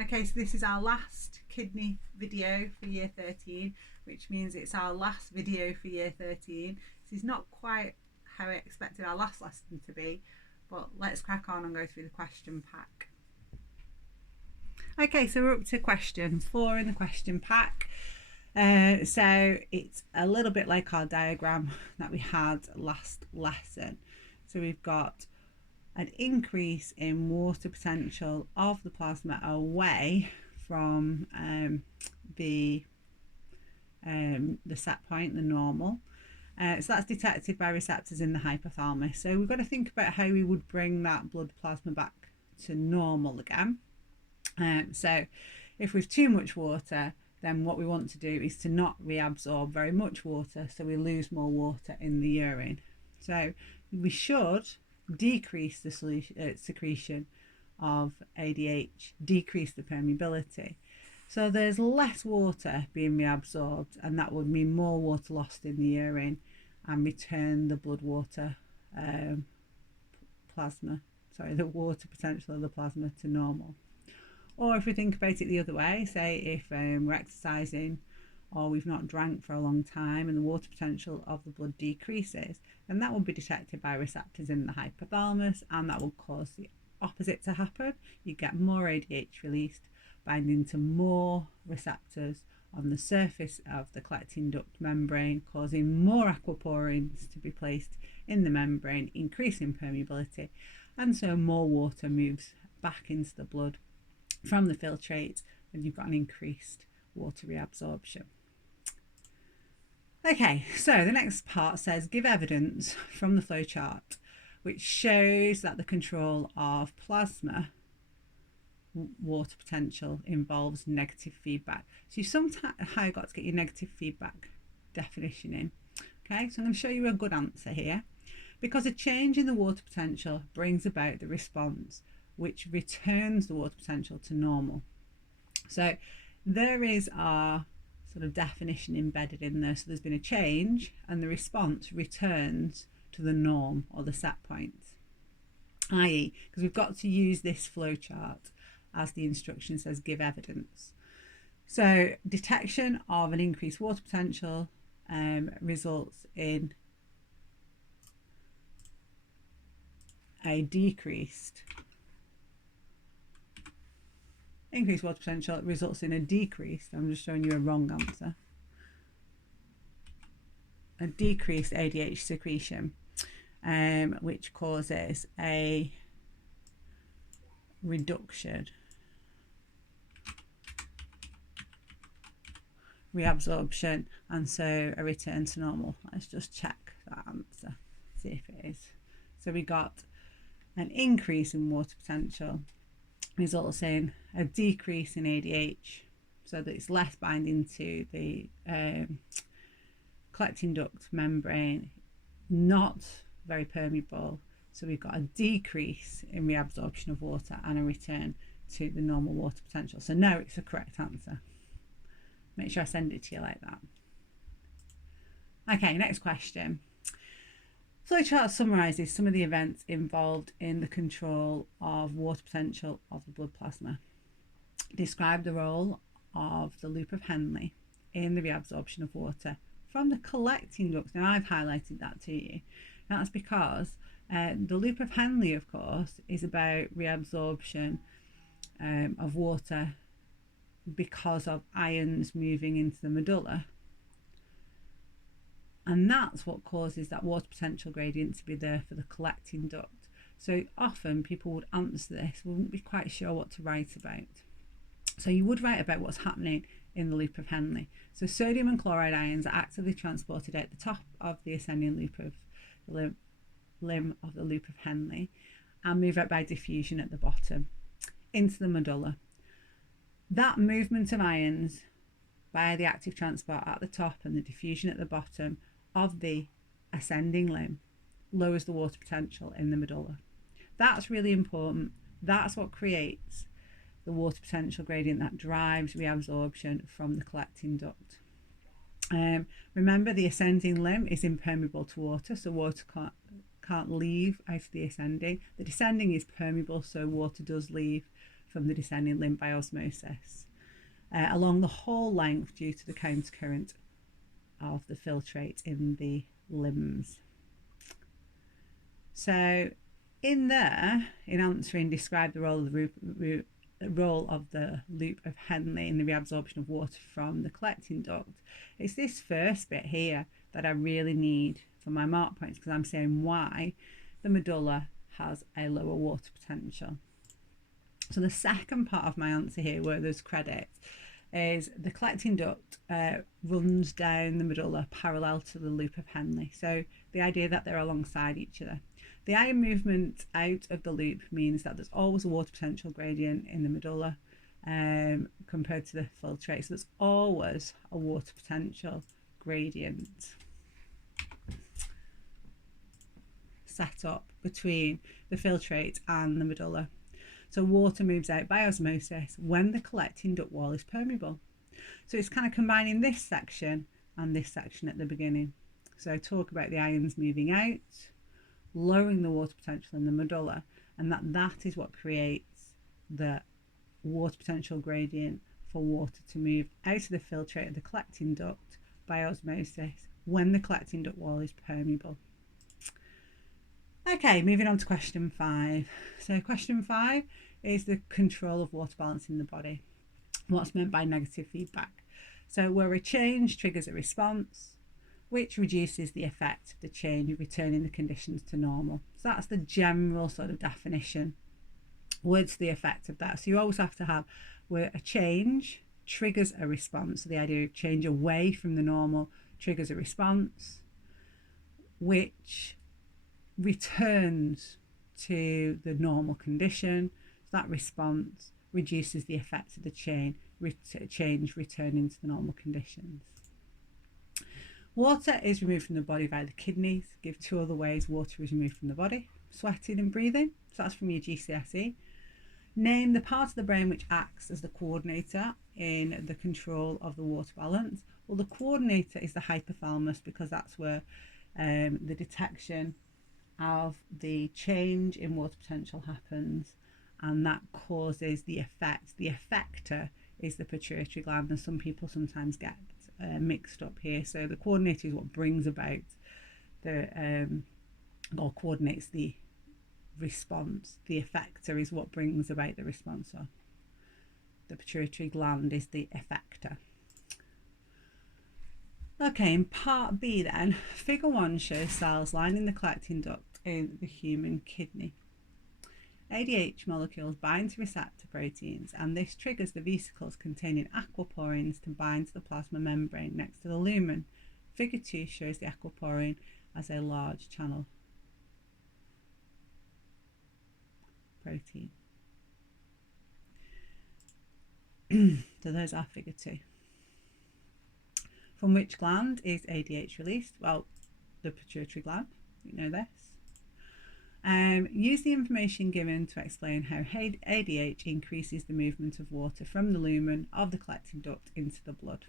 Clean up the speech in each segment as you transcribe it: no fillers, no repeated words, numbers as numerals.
Okay, so this is our last kidney video for year 13, which means it's our last video for year 13. This is not quite how I expected our last lesson to be, but let's crack on and go through the question pack. Okay, so we're up to question 4 in the question pack. So it's a little bit like our diagram that we had last lesson. So we've got an increase in water potential of the plasma away from the set point, the normal. So that's detected by receptors in the hypothalamus. So we've got to think about how we would bring that blood plasma back to normal again. So if we've too much water, then what we want to do is to not reabsorb very much water, so we lose more water in the urine. So we should decrease the secretion of ADH, decrease the permeability. So there's less water being reabsorbed, and that would mean more water lost in the urine and return the blood water the water potential of the plasma to normal. Or if we think about it the other way, say if we're exercising or we've not drank for a long time and the water potential of the blood decreases, then that will be detected by receptors in the hypothalamus, and that will cause the opposite to happen. You get more ADH released, binding to more receptors on the surface of the collecting duct membrane, causing more aquaporins to be placed in the membrane, increasing permeability, and so more water moves back into the blood from the filtrate, and you've got an increased water reabsorption. Okay, so the next part says give evidence from the flowchart which shows that the control of plasma water potential involves negative feedback. So you've somehow got to get your negative feedback definition in. Okay, so I'm going to show you a good answer here. Because a change in the water potential brings about the response which returns the water potential to normal. So there is our sort of definition embedded in there. So there's been a change and the response returns to the norm or the set point, i.e. because we've got to use this flowchart as the instruction says give evidence. So detection of an increased water potential results in a increased water potential results in a decreased, I'm just showing you a wrong answer, a decreased ADH secretion, which causes a reduction, reabsorption, and so a return to normal. Let's just check that answer, see if it is. So we got an increase in water potential results in a decrease in ADH, so that it's less binding to the collecting duct membrane, not very permeable, so we've got a decrease in reabsorption of water and a return to the normal water potential. So no, it's the correct answer. Make sure I send it to you like that. Okay, next question. Flowchart summarises some of the events involved in the control of water potential of the blood plasma. Describe the role of the loop of Henle in the reabsorption of water from the collecting ducts. Now I've highlighted that to you. Now that's because the loop of Henle, of course, is about reabsorption of water because of ions moving into the medulla. And that's what causes that water potential gradient to be there for the collecting duct. So often people would answer this, wouldn't be quite sure what to write about. So you would write about what's happening in the loop of Henle. So sodium and chloride ions are actively transported at the top of the ascending loop of the limb of the loop of Henle and move out by diffusion at the bottom into the medulla. That movement of ions by the active transport at the top and the diffusion at the bottom of the ascending limb lowers the water potential in the medulla. That's really important. That's what creates the water potential gradient that drives reabsorption from the collecting duct. Remember, the ascending limb is impermeable to water, so water can't leave out of the ascending. The descending is permeable, so water does leave from the descending limb by osmosis along the whole length due to the countercurrent of the filtrate in the limbs. So in there, in answering, describe the role of the loop of Henle in the reabsorption of water from the collecting duct. It's this first bit here that I really need for my mark points, because I'm saying why the medulla has a lower water potential. So the second part of my answer here, where there's credit, is the collecting duct runs down the medulla parallel to the loop of Henle. So the idea that they're alongside each other. The ion movement out of the loop means that there's always a water potential gradient in the medulla compared to the filtrate. So there's always a water potential gradient set up between the filtrate and the medulla. So water moves out by osmosis when the collecting duct wall is permeable. So it's kind of combining this section and this section at the beginning. So talk about the ions moving out, lowering the water potential in the medulla, and that is what creates the water potential gradient for water to move out of the filtrate of the collecting duct by osmosis when the collecting duct wall is permeable. Okay, moving on to question 5. So question 5 is the control of water balance in the body. What's meant by negative feedback? So where a change triggers a response, which reduces the effect of the change of returning the conditions to normal. So that's the general sort of definition. What's the effect of that? So you always have to have where a change triggers a response. So the idea of change away from the normal triggers a response, which returns to the normal condition. So that response reduces the effect of the change returning to the normal conditions. Water is removed from the body via the kidneys. Give 2 other ways water is removed from the body: sweating and breathing. So that's from your GCSE. Name the part of the brain which acts as the coordinator in the control of the water balance. Well, the coordinator is the hypothalamus, because that's where the detection of the change in water potential happens, and that causes the effect. The effector is the pituitary gland, and some people sometimes get mixed up here. So the coordinator is what brings about the or coordinates the response. The effector is what brings about the response. So the pituitary gland is the effector. Okay, in part B then, figure 1 shows cells lining the collecting duct in the human kidney. ADH molecules bind to receptor proteins, and this triggers the vesicles containing aquaporins to bind to the plasma membrane next to the lumen. Figure 2 shows the aquaporin as a large channel protein. So there's our figure 2. From which gland is ADH released? Well, the pituitary gland, we know this. Use the information given to explain how ADH increases the movement of water from the lumen of the collecting duct into the blood.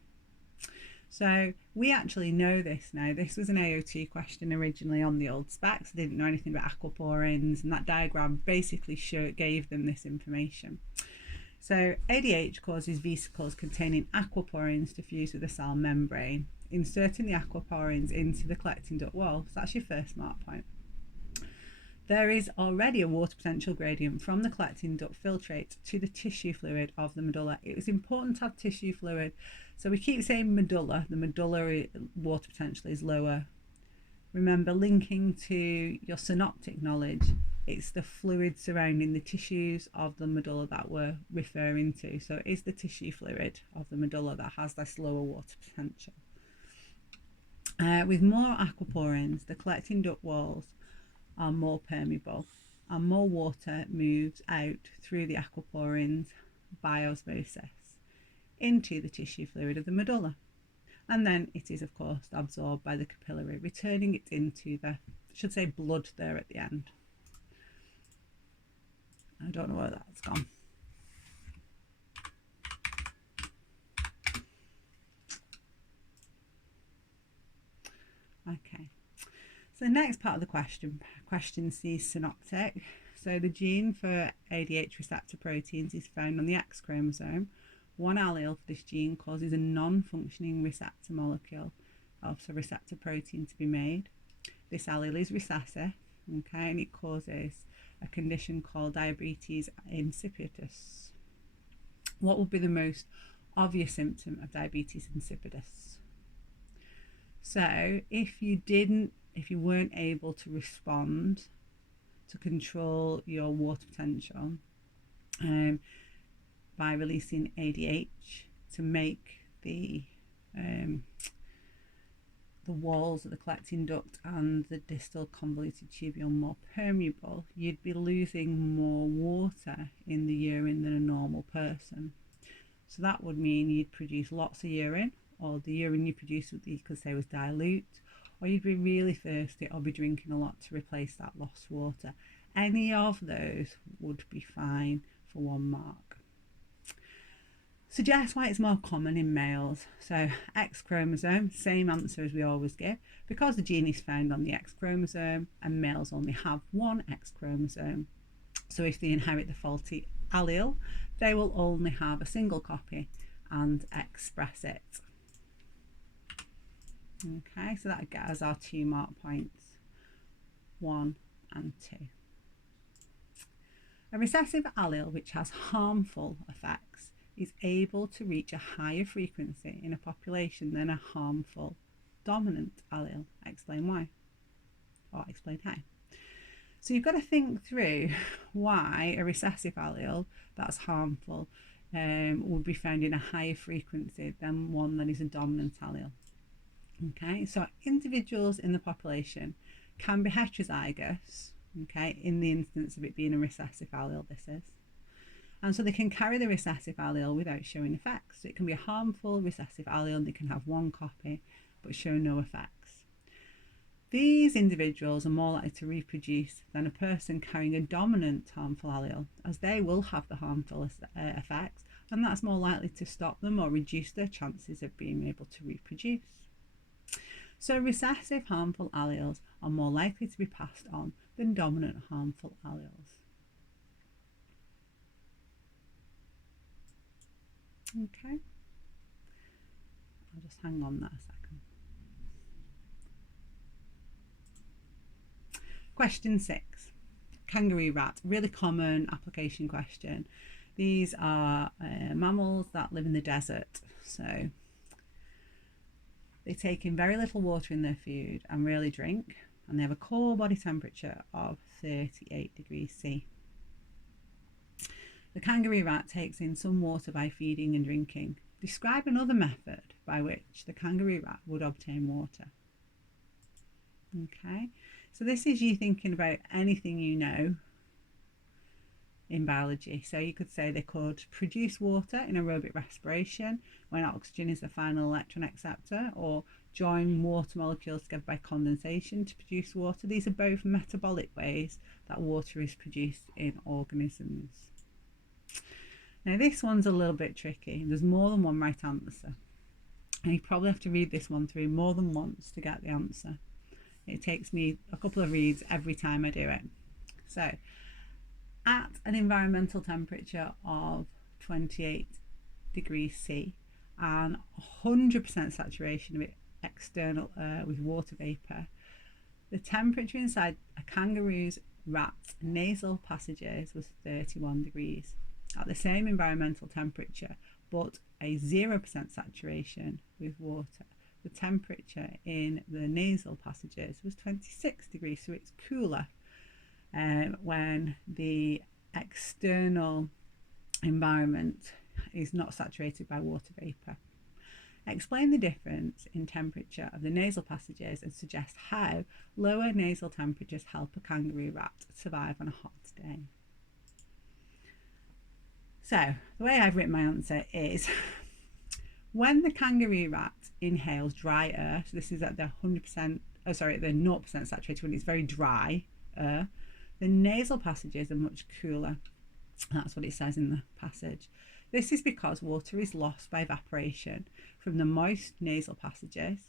So we actually know this now. This was an AOT question originally on the old specs. They didn't know anything about aquaporins, and that diagram basically gave them this information. So ADH causes vesicles containing aquaporins to fuse with the cell membrane, inserting the aquaporins into the collecting duct wall. So that's your first mark point. There is already a water potential gradient from the collecting duct filtrate to the tissue fluid of the medulla. It was important to have tissue fluid. So we keep saying medulla. The medullary water potential is lower. Remember, linking to your synoptic knowledge, it's the fluid surrounding the tissues of the medulla that we're referring to. So it is the tissue fluid of the medulla that has this lower water potential. With more aquaporins, the collecting duct walls are more permeable, and more water moves out through the aquaporins by osmosis into the tissue fluid of the medulla. And then it is, of course, absorbed by the capillary, returning it into the, I should say, blood there at the end. I don't know where that's gone. Okay. So the next part of the question C is synoptic. So the gene for ADH receptor proteins is found on the X chromosome. One allele for this gene causes a non-functioning receptor molecule, also receptor protein, to be made. This allele is recessive, okay, and it causes a condition called diabetes insipidus. What would be the most obvious symptom of diabetes insipidus? So if you weren't able to respond to control your water potential by releasing ADH to make the walls of the collecting duct and the distal convoluted tubule more permeable, you'd be losing more water in the urine than a normal person. So that would mean you'd produce lots of urine, or the urine you produce you could say was dilute, or you'd be really thirsty or be drinking a lot to replace that lost water. Any of those would be fine for 1 mark. Suggest why it's more common in males. So X chromosome, same answer as we always give, because the gene is found on the X chromosome and males only have 1 X chromosome. So if they inherit the faulty allele, they will only have a single copy and express it. Okay, so that gets us our 2 mark points, 1 and 2. A recessive allele which has harmful effects is able to reach a higher frequency in a population than a harmful dominant allele. Explain why, or explain how. So you've got to think through why a recessive allele that's harmful would be found in a higher frequency than one that is a dominant allele. Okay, so individuals in the population can be heterozygous, okay, in the instance of it being a recessive allele, this is. And so they can carry the recessive allele without showing effects. So it can be a harmful recessive allele and they can have 1 copy but show no effects. These individuals are more likely to reproduce than a person carrying a dominant harmful allele, as they will have the harmful effects, and that's more likely to stop them or reduce their chances of being able to reproduce. So recessive harmful alleles are more likely to be passed on than dominant harmful alleles. Okay, I'll just hang on that a second. Question 6, kangaroo rat, really common application question. These are mammals that live in the desert, so they take in very little water in their food and rarely drink, and they have a core body temperature of 38 degrees C. The kangaroo rat takes in some water by feeding and drinking. Describe another method by which the kangaroo rat would obtain water. Okay, so this is you thinking about anything you know in biology. So you could say they could produce water in aerobic respiration when oxygen is the final electron acceptor, or join water molecules together by condensation to produce water. These are both metabolic ways that water is produced in organisms. Now this one's a little bit tricky. There's more than one right answer, and you probably have to read this one through more than once to get the answer. It takes me a couple of reads every time I do it. So at an environmental temperature of 28 degrees C and 100% saturation of it external with water vapour, the temperature inside a kangaroo's rat's nasal passages was 31 degrees. At the same environmental temperature but a 0% saturation with water, the temperature in the nasal passages was 26 degrees, so it's cooler when the external environment is not saturated by water vapour. Explain the difference in temperature of the nasal passages and suggest how lower nasal temperatures help a kangaroo rat survive on a hot day. So the way I've written my answer is when the kangaroo rat inhales dry air, so this is at the 0% saturated, when it's very dry air, the nasal passages are much cooler. That's what it says in the passage. This is because water is lost by evaporation from the moist nasal passages.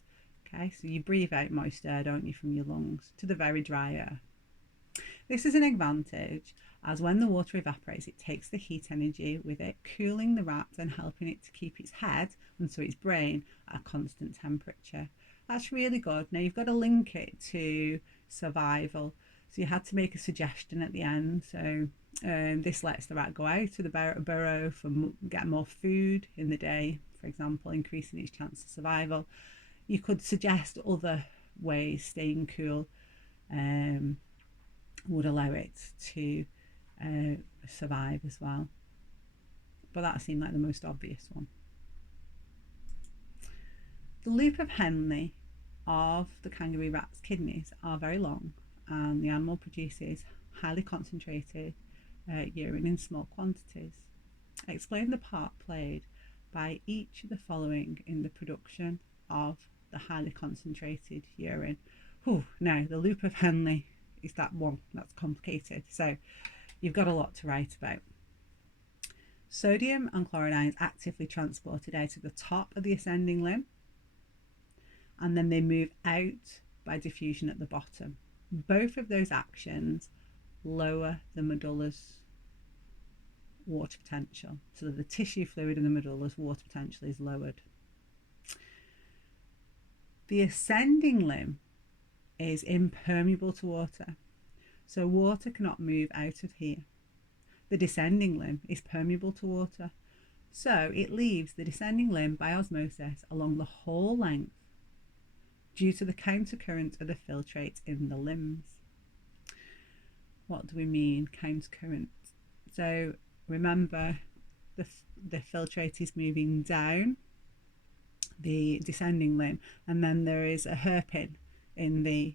Okay, so you breathe out moist air, don't you, from your lungs, to the very dry air. This is an advantage as when the water evaporates, it takes the heat energy with it, cooling the rat and helping it to keep its head and so its brain at a constant temperature. That's really good. Now you've got to link it to survival. So you had to make a suggestion at the end. So this lets the rat go out to the burrow for get more food in the day, for example, increasing its chance of survival. You could suggest other ways staying cool would allow it to survive as well. But that seemed like the most obvious one. The loop of Henle of the kangaroo rat's kidneys are very long, and the animal produces highly concentrated urine in small quantities. Explain the part played by each of the following in the production of the highly concentrated urine. Now, the loop of Henle is that one that's complicated. So you've got a lot to write about. Sodium and chloride is actively transported out of the top of the ascending limb, and then they move out by diffusion at the bottom. Both of those actions lower the medulla's water potential, so that the tissue fluid in the medulla's water potential is lowered. The ascending limb is impermeable to water, so water cannot move out of here. The descending limb is permeable to water, so it leaves the descending limb by osmosis along the whole length due to the countercurrent of the filtrate in the limbs. What do we mean, countercurrent? So remember, the filtrate is moving down the descending limb, and then there is a hairpin in the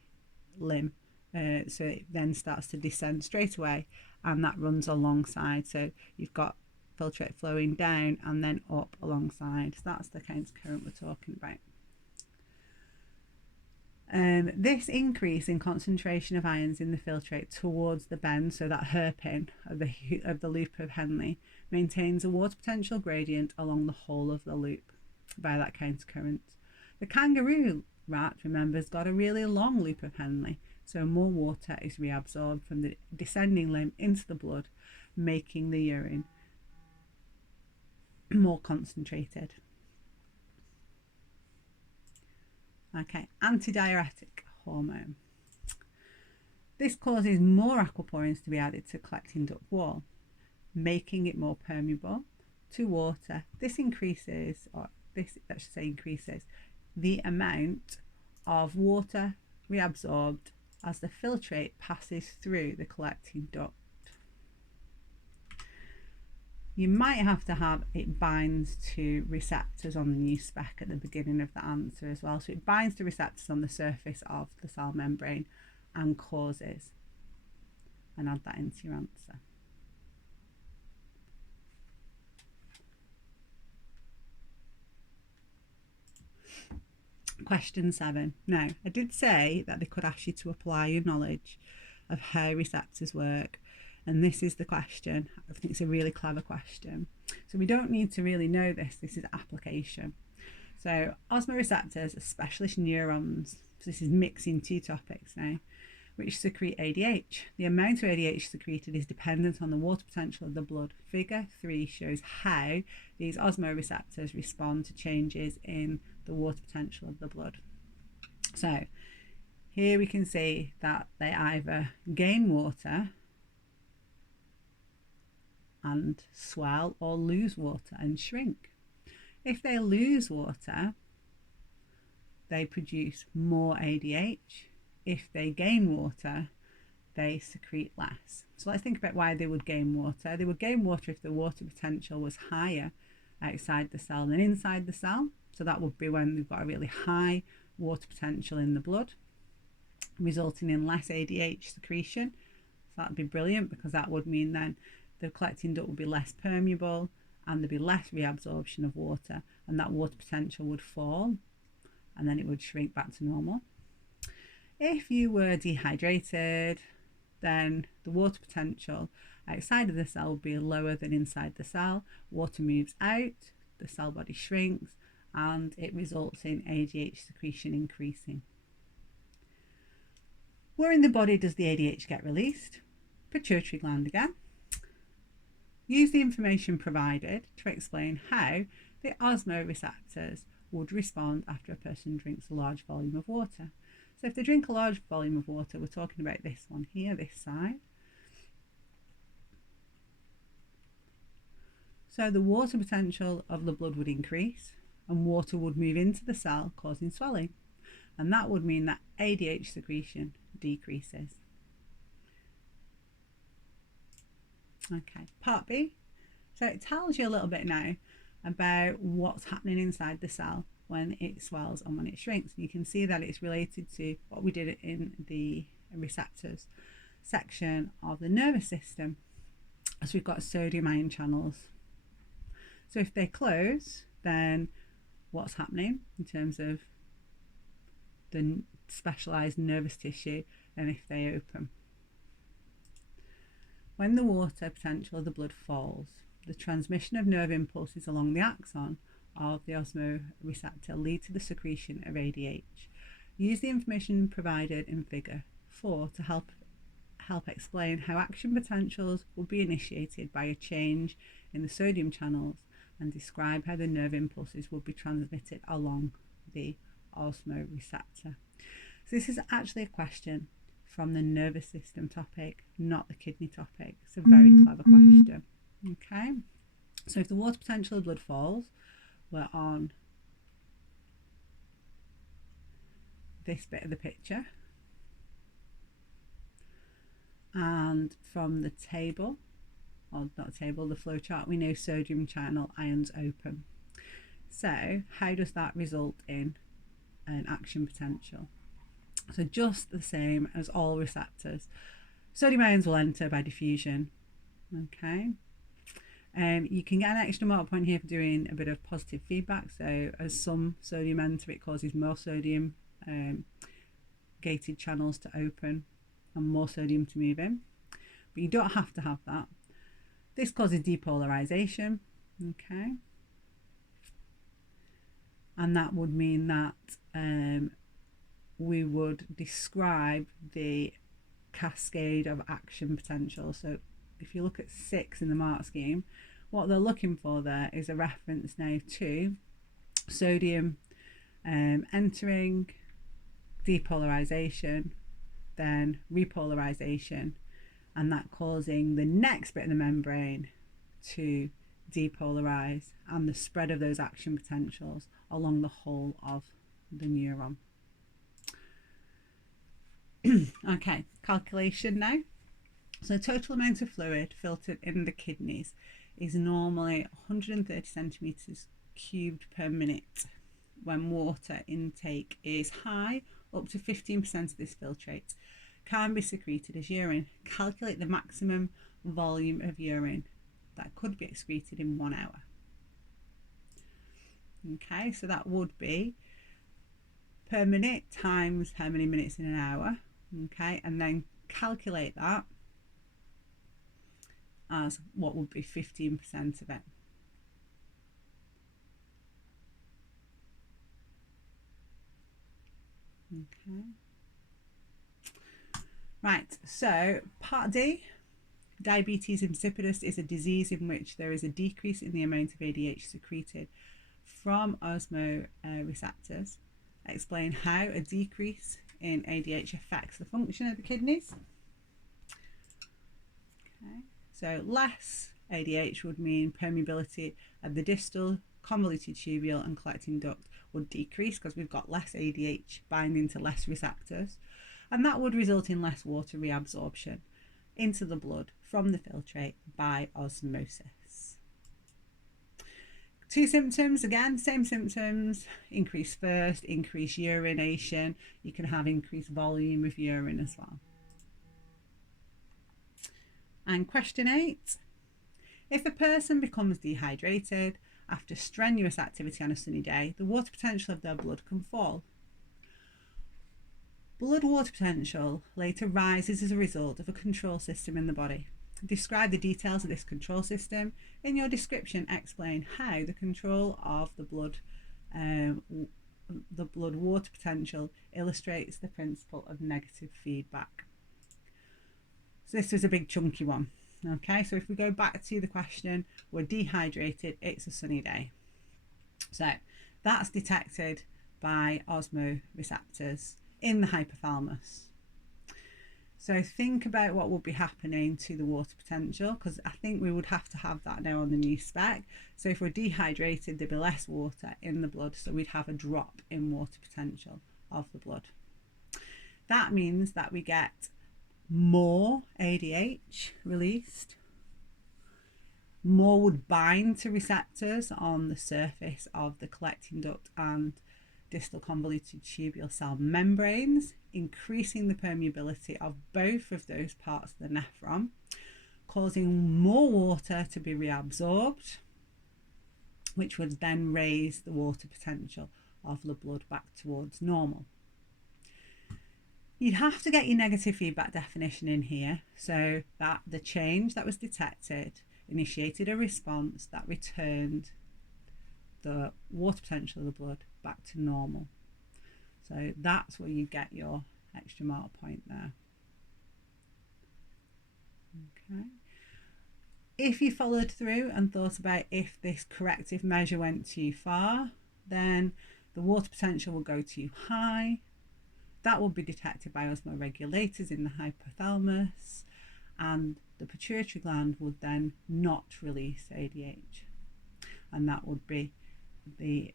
limb, so it then starts to descend straight away, and that runs alongside. So you've got filtrate flowing down and then up alongside. So that's the countercurrent we're talking about. This increase in concentration of ions in the filtrate towards the bend, so that hairpin of the loop of Henle, maintains a water potential gradient along the whole of the loop by that countercurrent. The kangaroo rat, remember, has got a really long loop of Henle, so more water is reabsorbed from the descending limb into the blood, making the urine more concentrated. Okay, antidiuretic hormone. This causes more aquaporins to be added to collecting duct wall, making it more permeable to water. This increases, or this I should say increases, the amount of water reabsorbed as the filtrate passes through the collecting duct. You might have to have it binds to receptors on the new spec at the beginning of the answer as well. So it binds to receptors on the surface of the cell membrane and causes, and add that into your answer. Question 7. Now, I did say that they could ask you to apply your knowledge of how receptors work, and this is the question. I think it's a really clever question. So we don't need to really know this. This is application. So osmoreceptors are specialist neurons. So this is mixing two topics now, which secrete ADH. The amount of ADH secreted is dependent on the water potential of the blood. Figure 3 shows how these osmoreceptors respond to changes in the water potential of the blood. So here we can see that they either gain water and swell, or lose water and shrink. If they lose water, they produce more ADH. If they gain water, they secrete less. So let's think about why they would gain water. They would gain water if the water potential was higher outside the cell than inside the cell. So that would be when they've got a really high water potential in the blood, resulting in less ADH secretion. So that would be brilliant, because that would mean then the collecting duct would be less permeable and there'd be less reabsorption of water, and that water potential would fall, and then it would shrink back to normal. If you were dehydrated, then the water potential outside of the cell would be lower than inside the cell. Water moves out, the cell body shrinks, and it results in ADH secretion increasing. Where in the body does the ADH get released? Pituitary gland again. Use the information provided to explain how the osmoreceptors would respond after a person drinks a large volume of water. So if they drink a large volume of water, we're talking about this one here, this side. So the water potential of the blood would increase and water would move into the cell, causing swelling. And that would mean that ADH secretion decreases. Okay, part B. So it tells you a little bit now about what's happening inside the cell when it swells and when it shrinks. And you can see that it's related to what we did in the receptors section of the nervous system. So we've got sodium ion channels. So if they close, then what's happening in terms of the specialized nervous tissue, and if they open? When the water potential of the blood falls, the transmission of nerve impulses along the axon of the osmoreceptor lead to the secretion of ADH. Use the information provided in figure 4 to help explain how action potentials will be initiated by a change in the sodium channels, and describe how the nerve impulses will be transmitted along the osmoreceptor. So this is actually a question from the nervous system topic, not the kidney topic. It's a very clever question. Okay, so if the water potential of blood falls, we're on this bit of the picture, and from the table, or not table, the flow chart, we know sodium channel ions open. So how does that result in an action potential? So just the same as all receptors, sodium ions will enter by diffusion. Okay, you can get an extra mark point here for doing a bit of positive feedback. So as some sodium enter, it causes more sodium gated channels to open and more sodium to move in, but you don't have to have that. This causes depolarization, okay, and that would mean that we would describe the cascade of action potential. So if you look at 6 in the mark scheme, what they're looking for there is a reference now to sodium entering, depolarization, then repolarization, and that causing the next bit of the membrane to depolarize, and the spread of those action potentials along the whole of the neuron. Okay, calculation now. So the total amount of fluid filtered in the kidneys is normally 130 centimetres cubed per minute when water intake is high. Up to 15% of this filtrate can be secreted as urine. Calculate the maximum volume of urine that could be excreted in 1 hour. Okay, so that would be per minute times how many minutes in an hour. Okay, and then calculate that as what would be 15% of it. Okay. Right, so part D, diabetes insipidus is a disease in which there is a decrease in the amount of ADH secreted from osmoreceptors. Explain how a decrease in ADH affects the function of the kidneys. Okay, so less ADH would mean permeability of the distal, convoluted tubule and collecting duct would decrease because we've got less ADH binding to less receptors, and that would result in less water reabsorption into the blood from the filtrate by osmosis. 2 symptoms, again, same symptoms, increased thirst, increased urination. You can have increased volume of urine as well. And question 8, if a person becomes dehydrated after strenuous activity on a sunny day, the water potential of their blood can fall. Blood water potential later rises as a result of a control system in the body. Describe the details of this control system. In your description, explain how the control of the blood the blood water potential illustrates the principle of negative feedback. So this was a big chunky one. Okay, so if we go back to the question, we're dehydrated, it's a sunny day. So that's detected by osmoreceptors in the hypothalamus. So think about what would be happening to the water potential, because I think we would have to have that now on the new spec. So if we're dehydrated, there'd be less water in the blood, so we'd have a drop in water potential of the blood. That means that we get more ADH released, more would bind to receptors on the surface of the collecting duct and distal convoluted tubule cell membranes, increasing the permeability of both of those parts of the nephron, causing more water to be reabsorbed, which would then raise the water potential of the blood back towards normal. You'd have to get your negative feedback definition in here, so that the change that was detected initiated a response that returned the water potential of the blood back to normal. So that's where you get your extra mark point there. Okay. If you followed through and thought about if this corrective measure went too far, then the water potential will go too high. That will be detected by osmoregulators in the hypothalamus, and the pituitary gland would then not release ADH. And that would be the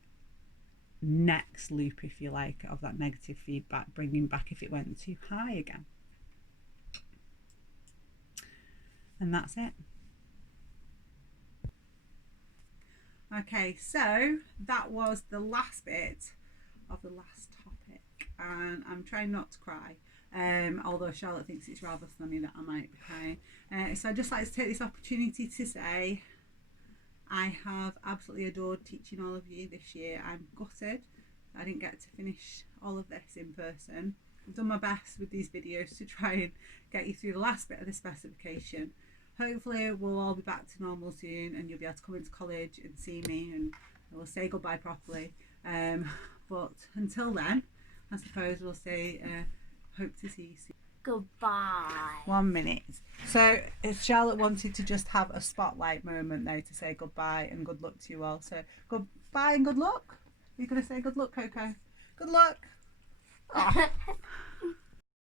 next loop, if you like, of that negative feedback, bringing back if it went too high again. And that's it. Okay, so that was the last bit of the last topic, and I'm trying not to cry, although Charlotte thinks it's rather funny that I might be crying. So I'd just like to take this opportunity to say I have absolutely adored teaching all of you this year. I'm gutted I didn't get to finish all of this in person. I've done my best with these videos to try and get you through the last bit of the specification. Hopefully we'll all be back to normal soon and you'll be able to come into college and see me and we'll say goodbye properly. But until then, I suppose we'll say hope to see you soon. Goodbye. 1 minute. So if Charlotte wanted to just have a spotlight moment now to say goodbye and good luck to you all. So goodbye and good luck. You're going to say good luck, Coco? Good luck. Oh.